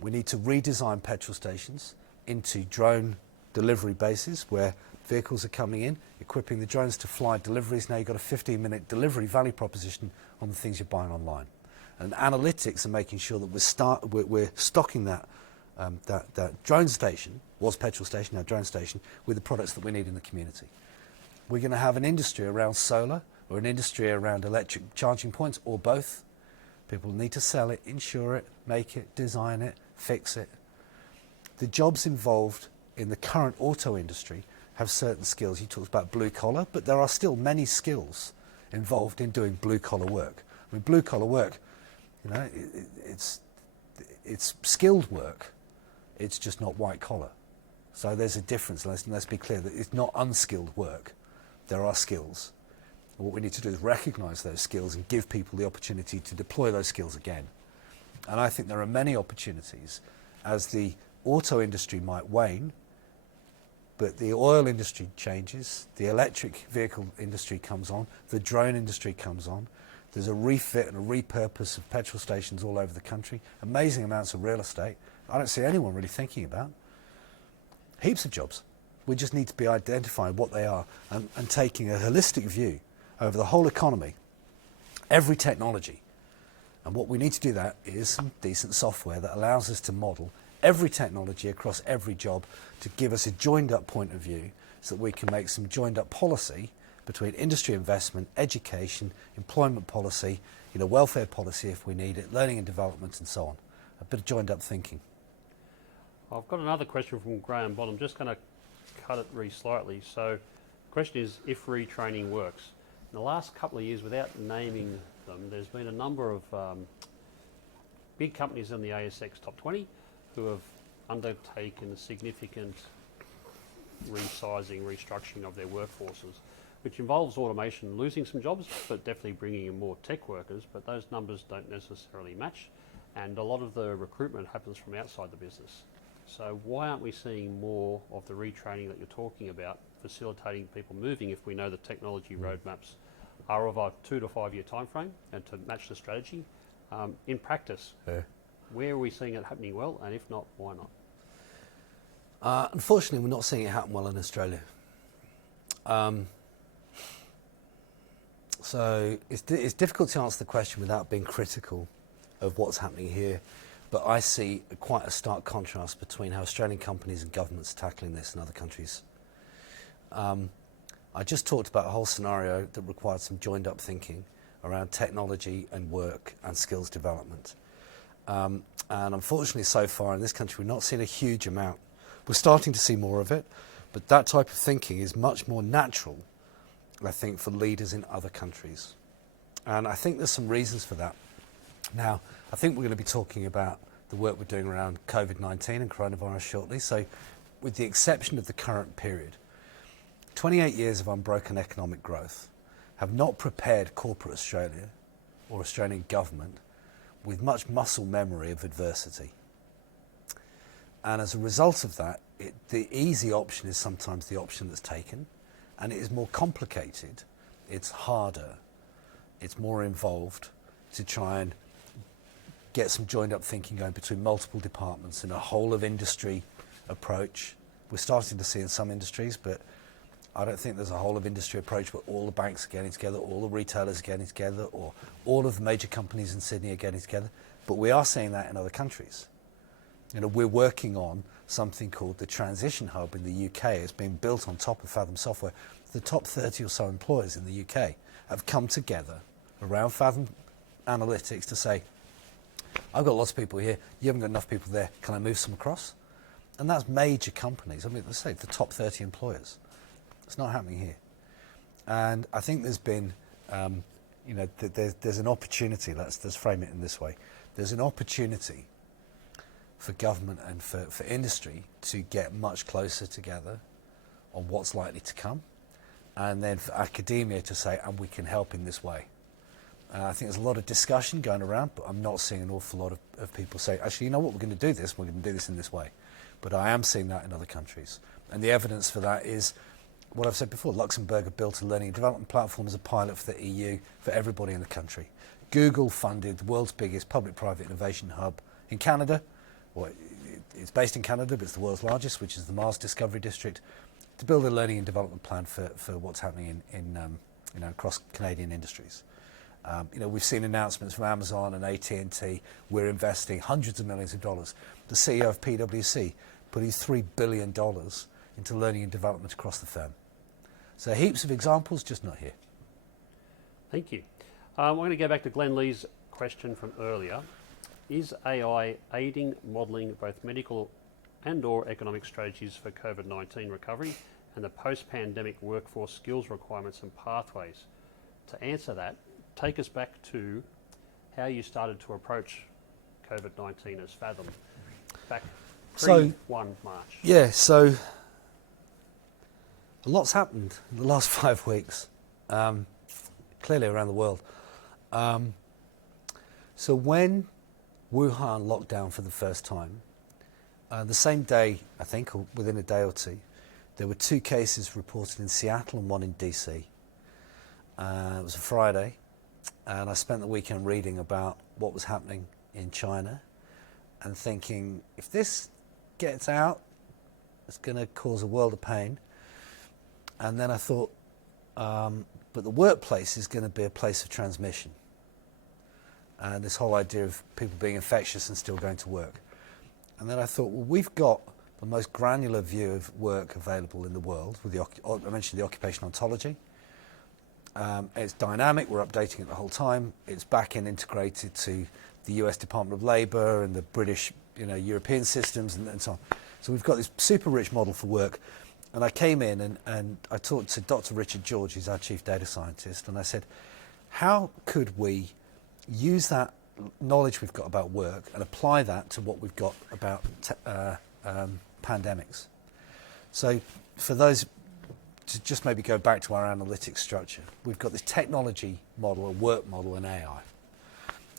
we need to redesign petrol stations into drone delivery bases where vehicles are coming in, equipping the drones to fly deliveries. Now you've got a 15-minute delivery value proposition on the things you're buying online. And analytics are making sure that we're stocking that drone station, was petrol station, now drone station, with the products that we need in the community. We're going to have an industry around solar or an industry around electric charging points or both. People need to sell it, insure it, make it, design it, fix it. The jobs involved in the current auto industry have certain skills. You talked about blue collar, but there are still many skills involved in doing blue collar work. I mean, blue collar work, you know, it's skilled work. It's just not white collar. So there's a difference. Let's be clear that it's not unskilled work. There are skills. And what we need to do is recognise those skills and give people the opportunity to deploy those skills again. And I think there are many opportunities as the auto industry might wane, but the oil industry changes, the electric vehicle industry comes on, the drone industry comes on. There's a refit and a repurpose of petrol stations all over the country, amazing amounts of real estate. I don't see anyone really thinking about. Heaps of jobs. We just need to be identifying what they are and taking a holistic view over the whole economy, every technology. And what we need to do that is some decent software that allows us to model every technology across every job to give us a joined up point of view so that we can make some joined up policy between industry investment, education, employment policy, welfare policy if we need it, learning and development and so on. A bit of joined up thinking. I've got another question from Graham Bond. I'm just going to cut it slightly. So the question is if retraining works. In the last couple of years, without naming them, there's been a number of big companies in the ASX top 20 who have undertaken significant resizing, restructuring of their workforces, which involves automation losing some jobs, but definitely bringing in more tech workers, but those numbers don't necessarily match. And a lot of the recruitment happens from outside the business. So why aren't we seeing more of the retraining that you're talking about, facilitating people moving if we know the technology roadmaps are of a 2 to 5 year time frame and to match the strategy? In practice, where are we seeing it happening well, and if not, why not? Unfortunately, we're not seeing it happen well in Australia. So it's difficult to answer the question without being critical of what's happening here. But I see quite a stark contrast between how Australian companies and governments are tackling this in other countries. I just talked about a whole scenario that required some joined up thinking around technology and work and skills development. And unfortunately, so far in this country, we're not seeing a huge amount. We're starting to see more of it, but that type of thinking is much more natural, I think, for leaders in other countries. And I think there's some reasons for that. Now, I think we're going to be talking about the work we're doing around COVID-19 and coronavirus shortly. So with the exception of the current period, 28 years of unbroken economic growth have not prepared corporate Australia or Australian government with much muscle memory of adversity. And as a result of that, the easy option is sometimes the option that's taken, and it is more complicated, it's harder, it's more involved to try and get some joined up thinking going between multiple departments and a whole of industry approach. We're starting to see in some industries, but I don't think there's a whole of industry approach where all the banks are getting together, all the retailers are getting together, or all of the major companies in Sydney are getting together. But we are seeing that in other countries. We're working on something called the Transition Hub in the UK. It's being built on top of Faethm software. The top 30 or so employers in the UK have come together around Faethm analytics to say, I've got lots of people here, you haven't got enough people there, can I move some across? And that's major companies. I mean, let's say the top 30 employers. It's not happening here. And I think there's been, there's an opportunity, let's frame it in this way. There's an opportunity for government and for industry to get much closer together on what's likely to come, and then for academia to say, and we can help in this way. I think there's a lot of discussion going around, but I'm not seeing an awful lot of people say, actually, you know what, we're going to do this, we're going to do this in this way. But I am seeing that in other countries. And the evidence for that is what I've said before. Luxembourg have built a learning and development platform as a pilot for the EU for everybody in the country. Google funded the world's biggest public-private innovation hub in Canada. Well, it's based in Canada, but it's the world's largest, which is the Mars Discovery District, to build a learning and development plan for what's happening in across Canadian industries. We've seen announcements from Amazon and AT&T. We're investing hundreds of millions of dollars. The CEO of PwC putting $3 billion into learning and development across the firm. So heaps of examples, just not here. Thank you. I'm going to go back to Glenn Lee's question from earlier. Is AI aiding modelling both medical and or economic strategies for COVID-19 recovery and the post-pandemic workforce skills requirements and pathways? To answer that, take us back to how you started to approach COVID-19 as Faethm back pre-1 March. Yeah, so a lot's happened in the last 5 weeks, clearly around the world. So when Wuhan locked down for the first time, the same day, I think, or within a day or two, there were 2 cases reported in Seattle and 1 in DC. It was a Friday, and I spent the weekend reading about what was happening in China and thinking, if this gets out, it's going to cause a world of pain. And then I thought, but the workplace is going to be a place of transmission. And this whole idea of people being infectious and still going to work. And then I thought, well, we've got the most granular view of work available in the world. With I mentioned the occupational ontology. It's dynamic, we're updating it the whole time. It's back-end integrated to the US Department of Labour and the British, European systems and so on. So we've got this super rich model for work. And I came in and I talked to Dr. Richard George, who's our chief data scientist, and I said, how could we use that knowledge we've got about work and apply that to what we've got about pandemics? So for those, to just maybe go back to our analytics structure, we've got this technology model, a work model, and AI.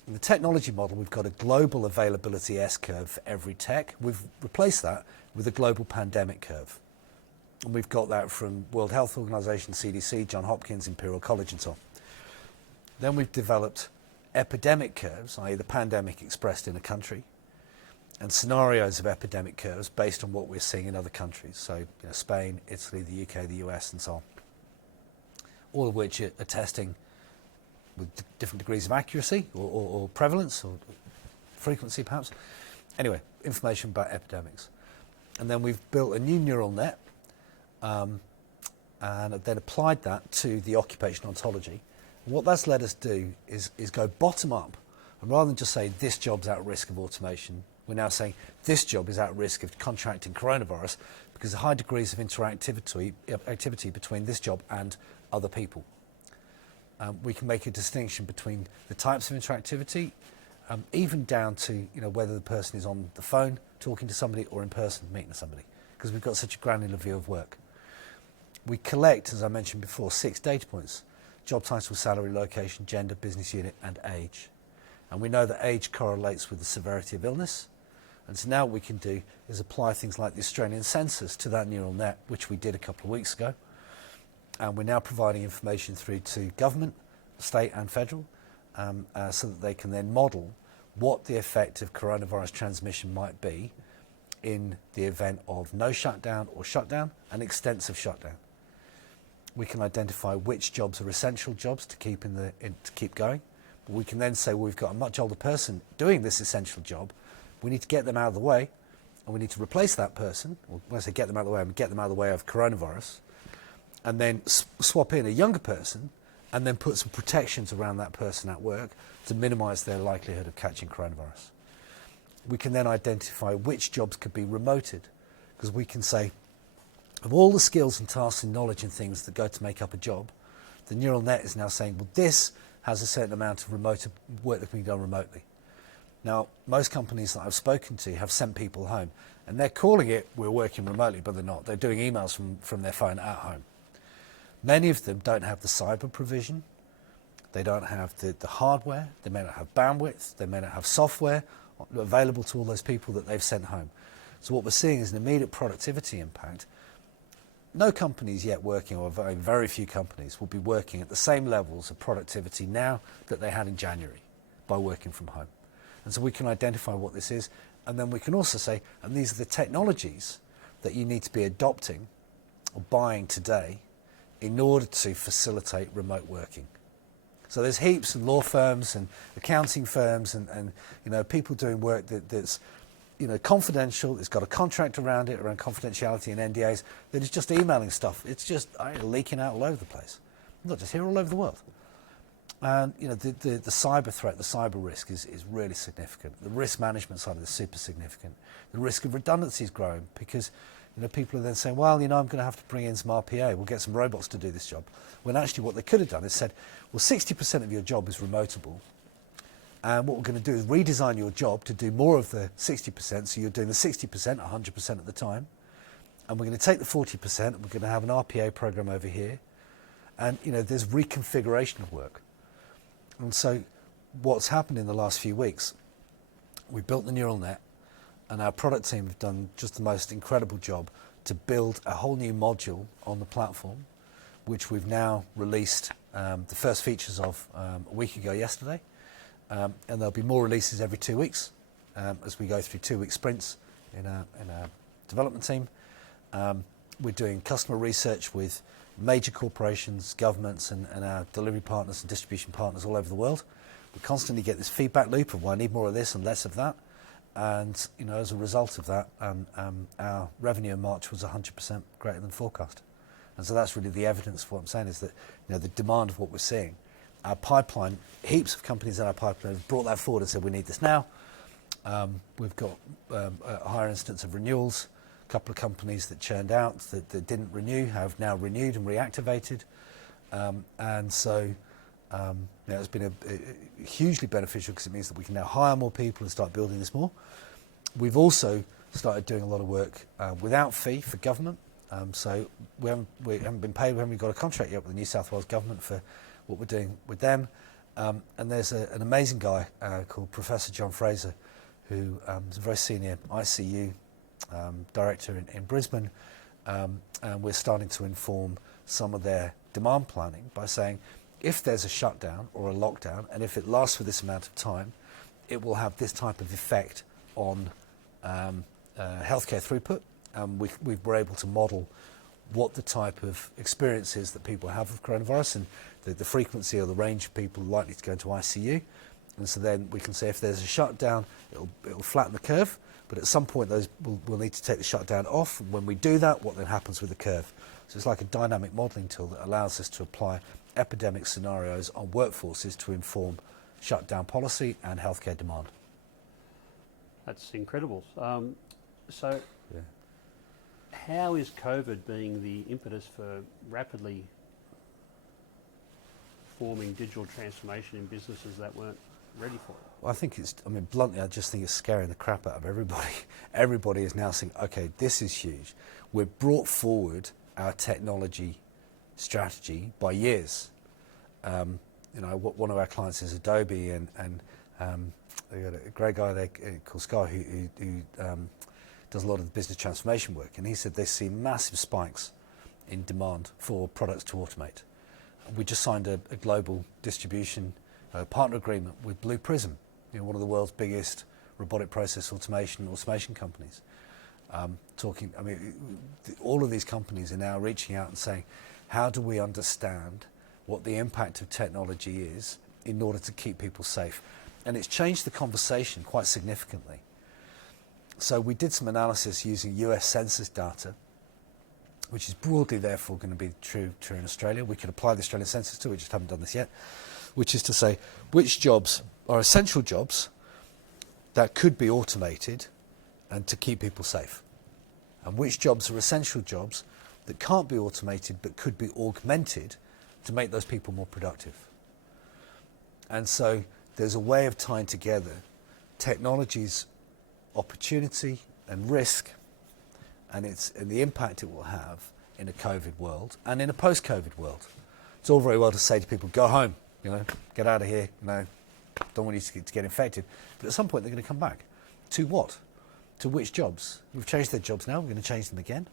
In the technology model, we've got a global availability S-curve for every tech. We've replaced that with a global pandemic curve. And we've got that from World Health Organization, CDC, Johns Hopkins, Imperial College, and so on. Then we've developed epidemic curves, i.e. the pandemic expressed in a country, and scenarios of epidemic curves based on what we're seeing in other countries. So Spain, Italy, the UK, the US, and so on. All of which are testing with different degrees of accuracy or prevalence or frequency perhaps. Anyway, information about epidemics. And then we've built a new neural net and then applied that to the occupational ontology. And what that's let us do is go bottom up, and rather than just say this job's at risk of automation, we're now saying this job is at risk of contracting coronavirus because of high degrees of activity between this job and other people. We can make a distinction between the types of interactivity, even down to whether the person is on the phone talking to somebody or in person meeting somebody, because we've got such a granular view of work. We collect, as I mentioned before, 6 data points: job title, salary, location, gender, business unit, and age. And we know that age correlates with the severity of illness. And so now what we can do is apply things like the Australian census to that neural net, which we did a couple of weeks ago. And we're now providing information through to government, state and federal, so that they can then model what the effect of coronavirus transmission might be in the event of no shutdown or shutdown and extensive shutdown. We can identify which jobs are essential jobs to keep to keep going. But we can then say, well, we've got a much older person doing this essential job. We need to get them out of the way, and we need to replace that person. Or when I say get them out of the way, I mean get them out of the way of coronavirus, and then swap in a younger person, and then put some protections around that person at work to minimise their likelihood of catching coronavirus. We can then identify which jobs could be remoted, because we can say, of all the skills and tasks and knowledge and things that go to make up a job, the neural net is now saying, well, this has a certain amount of remote work that can be done remotely. Now, most companies that I've spoken to have sent people home, and they're calling it, we're working remotely, but they're not. They're doing emails from their phone at home. Many of them don't have the cyber provision. They don't have the hardware. They may not have bandwidth. They may not have software available to all those people that they've sent home. So what we're seeing is an immediate productivity impact. No companies yet working, or very few companies, will be working at the same levels of productivity now that they had in January by working from home. And so we can identify what this is, and then we can also say, and these are the technologies that you need to be adopting or buying today in order to facilitate remote working. So there's heaps of law firms and accounting firms and people doing work that's confidential. It's got a contract around it, around confidentiality and NDAs, that is just emailing stuff. It's just leaking out all over the place. Not just here, all over the world. And the cyber threat, the cyber risk is really significant. The risk management side of it is super significant. The risk of redundancy is growing because people are then saying, well, I'm going to have to bring in some RPA. We'll get some robots to do this job. When actually what they could have done is said, well, 60% of your job is remotable. And what we're going to do is redesign your job to do more of the 60%. So you're doing the 60% 100% of the time. And we're going to take the 40% and we're going to have an RPA program over here. And, there's reconfiguration of work. And so what's happened in the last few weeks, we built the neural net, and our product team have done just the most incredible job to build a whole new module on the platform, which we've now released the first features of a week ago yesterday. And there'll be more releases every 2 weeks as we go through 2-week sprints in our development team. We're doing customer research with major corporations, governments, and our delivery partners and distribution partners all over the world. We constantly get this feedback loop of, well, I need more of this and less of that. And, as a result of that, our revenue in March was 100% greater than forecast. And so that's really the evidence for what I'm saying is that, the demand of what we're seeing. Our pipeline, heaps of companies in our pipeline have brought that forward and said, we need this now. We've got a higher instance of renewals. A couple of companies that churned out that didn't renew have now renewed and reactivated. And so it's been a hugely beneficial because it means that we can now hire more people and start building this more. We've also started doing a lot of work without fee for government. So we haven't been paid. We haven't got a contract yet with the New South Wales government for what we're doing with them. And there's an amazing guy called Professor John Fraser, who is a very senior ICU director in Brisbane. And we're starting to inform some of their demand planning by saying, if there's a shutdown or a lockdown, and if it lasts for this amount of time, it will have this type of effect on healthcare throughput. We were able to model what the type of experience is that people have with coronavirus and the frequency or the range of people likely to go into ICU. And so then we can say if there's a shutdown, it'll flatten the curve, but at some point we'll need to take the shutdown off. And when we do that, what then happens with the curve? So it's like a dynamic modelling tool that allows us to apply epidemic scenarios on workforces to inform shutdown policy and healthcare demand. That's incredible. How is COVID being the impetus for rapidly forming digital transformation in businesses that weren't ready for it? Well, bluntly, I just think it's scaring the crap out of everybody. Everybody is now saying, okay, this is huge. We've brought forward our technology strategy by years. One of our clients is Adobe, and they've got a great guy there called Sky who does a lot of the business transformation work, and he said they see massive spikes in demand for products to automate. We just signed a global distribution partner agreement with Blue Prism, one of the world's biggest robotic process automation companies. All of these companies are now reaching out and saying, how do we understand what the impact of technology is in order to keep people safe? And it's changed the conversation quite significantly. So we did some analysis using US census data, which is broadly therefore going to be true in Australia. We could apply the Australian census to it, we just haven't done this yet, which is to say which jobs are essential jobs that could be automated and to keep people safe, and which jobs are essential jobs that can't be automated but could be augmented to make those people more productive. And so there's a way of tying together technology's opportunity and risk, and the impact it will have in a COVID world and in a post-COVID world. It's all very well to say to people, go home, get out of here, don't want you to get infected. But at some point they're going to come back. To what? To which jobs? We've changed their jobs now, we're going to change them again.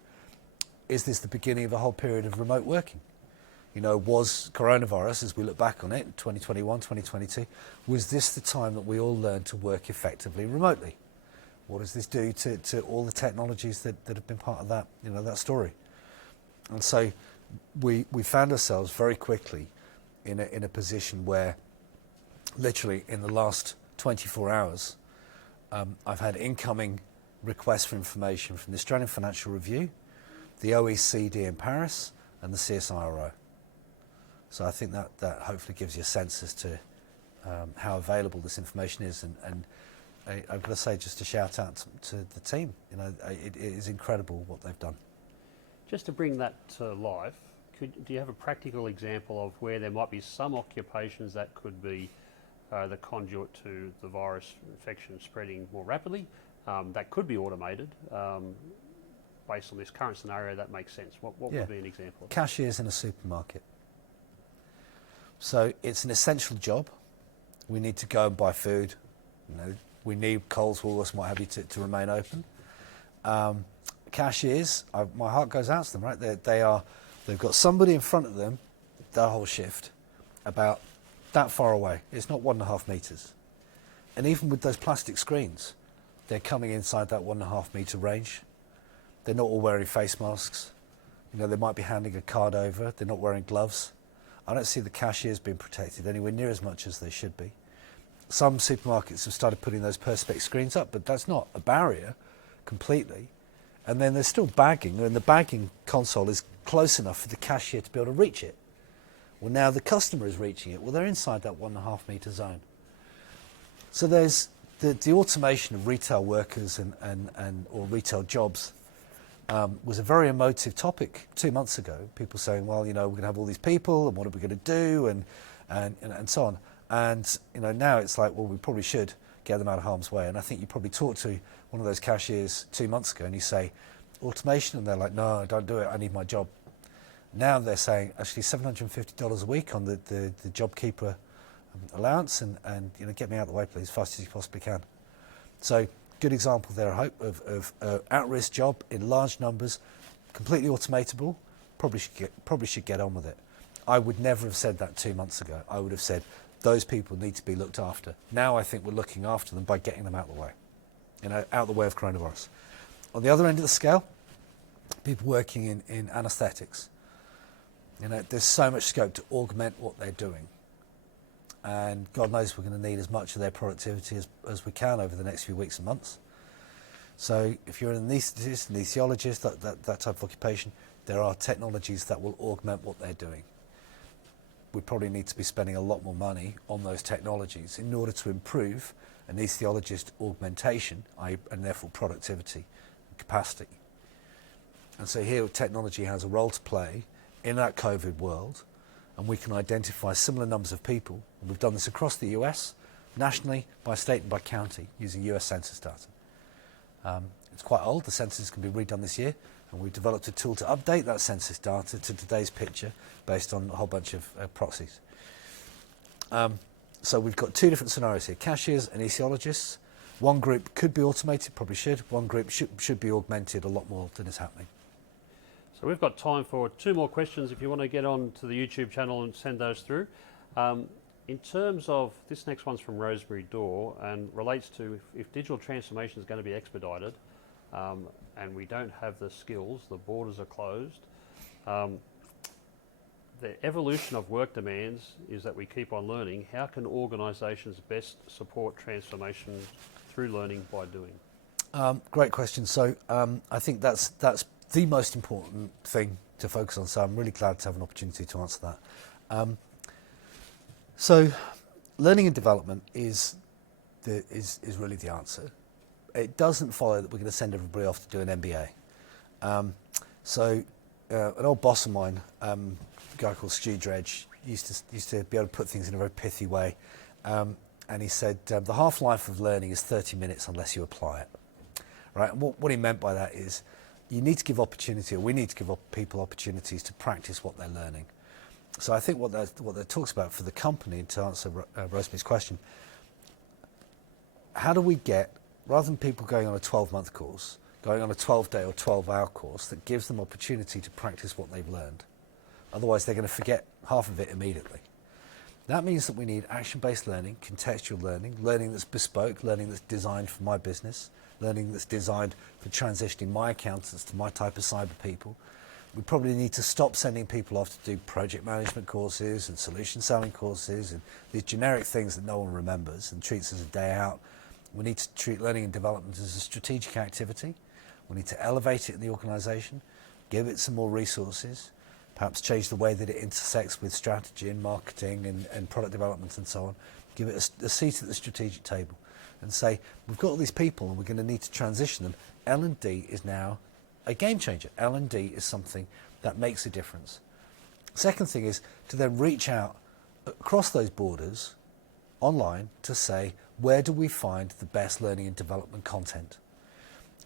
Is this the beginning of a whole period of remote working? Was coronavirus, as we look back on it, 2021, 2022, was this the time that we all learned to work effectively remotely? What does this do to all the technologies that have been part of that, that story? And so we found ourselves very quickly in a position where literally in the last 24 hours, I've had incoming requests for information from the Australian Financial Review, the OECD in Paris, and the CSIRO. So I think that hopefully gives you a sense as to how available this information is. And I've got to say, just a shout out to the team. It is incredible what they've done. Just to bring that to life, do you have a practical example of where there might be some occupations that could be the conduit to the virus infection spreading more rapidly, that could be automated? Based on this current scenario, that makes sense. What would be an example of that? Cashiers in a supermarket. So it's an essential job. We need to go and buy food. We need Coles, Woolworths, and what have you to remain open. Cashiers, my heart goes out to them, right? They've got somebody in front of them, their whole shift, about that far away. It's not 1.5 metres. And even with those plastic screens, they're coming inside that 1.5 metre range. They're not all wearing face masks. They might be handing a card over. They're not wearing gloves. I don't see the cashiers being protected anywhere near as much as they should be. Some supermarkets have started putting those perspex screens up, but that's not a barrier completely. And then there's still bagging, and the bagging console is close enough for the cashier to be able to reach it. Well, now the customer is reaching it. Well, they're inside that 1.5 metre zone. So there's the automation of retail workers or retail jobs was a very emotive topic 2 months ago. People saying, well, we're going to have all these people, and what are we going to do, and so on. And now it's like, well, we probably should get them out of harm's way. And I think you probably talked to one of those cashiers 2 months ago, and you say, automation, and they're like, no, don't do it, I need my job. Now they're saying, actually, $750 a week on the JobKeeper allowance, and get me out of the way, please, as fast as you possibly can. So, good example there, I hope, of at-risk job in large numbers, completely automatable. Probably should get on with it. I would never have said that 2 months ago. I would have said those people need to be looked after. Now I think we're looking after them by getting them out of the way, out of the way of coronavirus. On the other end of the scale, people working in anaesthetics. There's so much scope to augment what they're doing. And God knows we're going to need as much of their productivity as we can over the next few weeks and months. So if you're an anaesthetist, anesthesiologist, that type of occupation, there are technologies that will augment what they're doing. We probably need to be spending a lot more money on those technologies in order to improve anesthesiologist augmentation, and therefore productivity and capacity. And so here technology has a role to play in that COVID world, and we can identify similar numbers of people. And we've done this across the US, nationally, by state and by county, using US census data. It's quite old, the census can be redone this year, and we've developed a tool to update that census data to today's picture based on a whole bunch of proxies. So we've got two different scenarios here, cashiers and anesthesiologists. One group could be automated, probably should. One group should be augmented a lot more than is happening. So we've got time for 2 more questions if you want to get on to the YouTube channel and send those through. In terms of, this next one's from Rosemary Dorr and relates to if digital transformation is going to be expedited and we don't have the skills, the borders are closed, the evolution of work demands is that we keep on learning. How can organisations best support transformation through learning by doing? Great question. So I think that's the most important thing to focus on. So I'm really glad to have an opportunity to answer that. So learning and development is really the answer. It doesn't follow that we're going to send everybody off to do an MBA. An old boss of mine, a guy called Stu Dredge, used to be able to put things in a very pithy way. and he said the half-life of learning is 30 minutes unless you apply it. Right? And what he meant by that is you need to give opportunity, or we need to give people opportunities to practice what they're learning. So I think what that talks about for the company, to answer Rosemary's question, how do we get, rather than people going on a 12-month course, going on a 12-day or 12-hour course that gives them opportunity to practice what they've learned? Otherwise, they're going to forget half of it immediately. That means that we need action-based learning, contextual learning, learning that's bespoke, learning that's designed for my business, learning that's designed for transitioning my accountants to my type of cyber people. We probably need to stop sending people off to do project management courses and solution selling courses and these generic things that no one remembers and treats as a day out. We need to treat learning and development as a strategic activity. We need to elevate it in the organisation, give it some more resources, perhaps change the way that it intersects with strategy and marketing and product development and so on. Give it a seat at the strategic table and say, we've got all these people and we're going to need to transition them. L&D is now a game changer. L&D is something that makes a difference. Second thing is to then reach out across those borders online to say, where do we find the best learning and development content?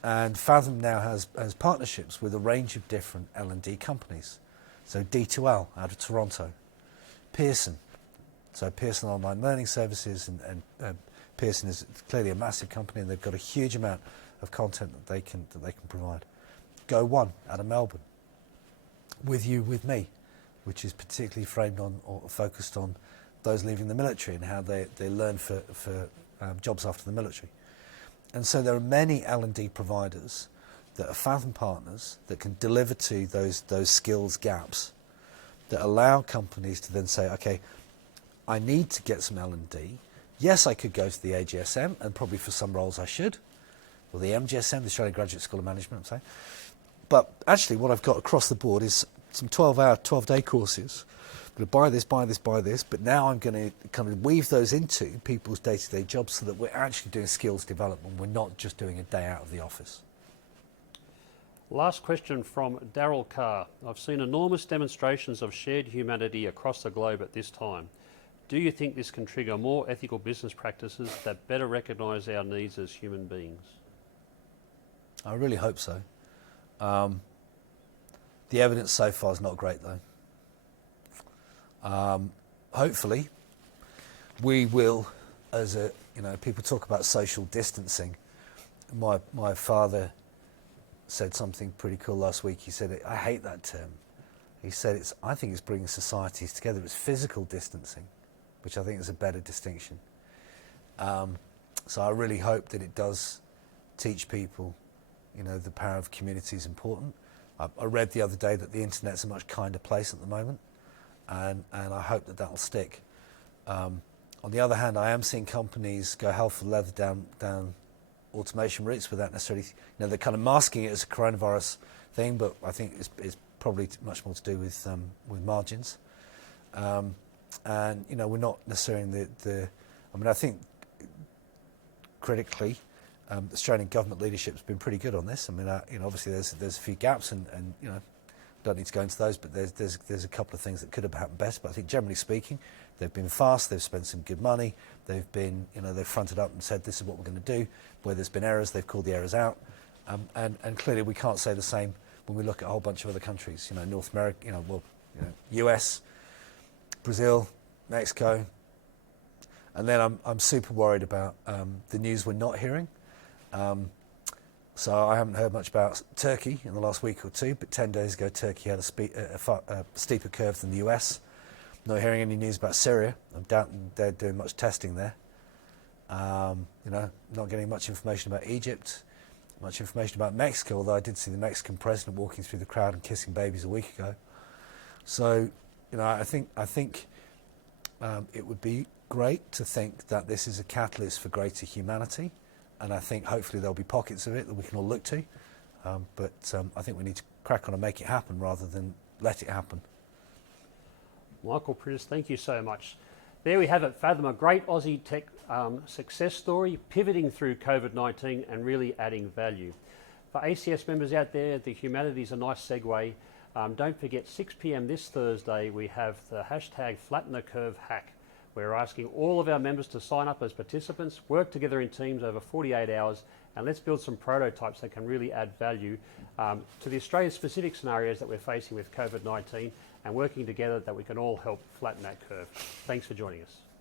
And Faethm now has partnerships with a range of different L&D companies. So D2L out of Toronto, Pearson, so Pearson Online Learning Services, and Pearson is clearly a massive company and they've got a huge amount of content that they can provide. Go One out of Melbourne, With You, With Me, which is particularly framed on or focused on those leaving the military and how they learn for jobs after the military. And so there are many L&D providers that are Faethm partners that can deliver to those skills gaps that allow companies to then say, okay, I need to get some L&D. Yes, I could go to the AGSM, and probably for some roles I should, or the MGSM, the Australian Graduate School of Management, I'm saying. But actually what I've got across the board is some 12-hour, 12-day courses. I'm going to buy this, but now I'm going to kind of weave those into people's day-to-day jobs so that we're actually doing skills development. We're not just doing a day out of the office. Last question from Daryl Carr. I've seen enormous demonstrations of shared humanity across the globe at this time. Do you think this can trigger more ethical business practices that better recognise our needs as human beings? I really hope so. The evidence so far is not great, though. Hopefully, we will, people talk about social distancing. My father said something pretty cool last week. He said, I hate that term. He said, I think it's bringing societies together. It's physical distancing, which I think is a better distinction. So I really hope that it does teach people, the power of community is important. I read the other day that the internet's a much kinder place at the moment, and I hope that will stick. On the other hand, I am seeing companies go hell for leather down automation routes without necessarily, they're kind of masking it as a coronavirus thing, but I think it's probably much more to do with margins. And we're not necessarily I think critically, Australian government leadership's been pretty good on this. Obviously there's a few gaps, and don't need to go into those, but there's a couple of things that could have happened better. But I think generally speaking, they've been fast. They've spent some good money. They've been, they've fronted up and said this is what we're going to do. Where there's been errors, they've called the errors out. And clearly we can't say the same when we look at a whole bunch of other countries. North America, US, Brazil, Mexico, and then I'm super worried about the news we're not hearing. So I haven't heard much about Turkey in the last week or two, but 10 days ago Turkey had a steeper curve than the US. Not hearing any news about Syria. I'm doubting they're doing much testing there. Not getting much information about Egypt, much information about Mexico, although I did see the Mexican president walking through the crowd and kissing babies a week ago. So, I think it would be great to think that this is a catalyst for greater humanity. And I think hopefully there'll be pockets of it that we can all look to. But I think we need to crack on and make it happen rather than let it happen. Michael Priddis, thank you so much. There we have it, Faethm, a great Aussie tech success story, pivoting through COVID-19 and really adding value. For ACS members out there, the humanity's a nice segue. Don't forget, 6 p.m. this Thursday, we have the hashtag Flatten the Curve hack, We're asking all of our members to sign up as participants, work together in teams over 48 hours, and let's build some prototypes that can really add value to the Australia-specific scenarios that we're facing with COVID-19, and working together that we can all help flatten that curve. Thanks for joining us.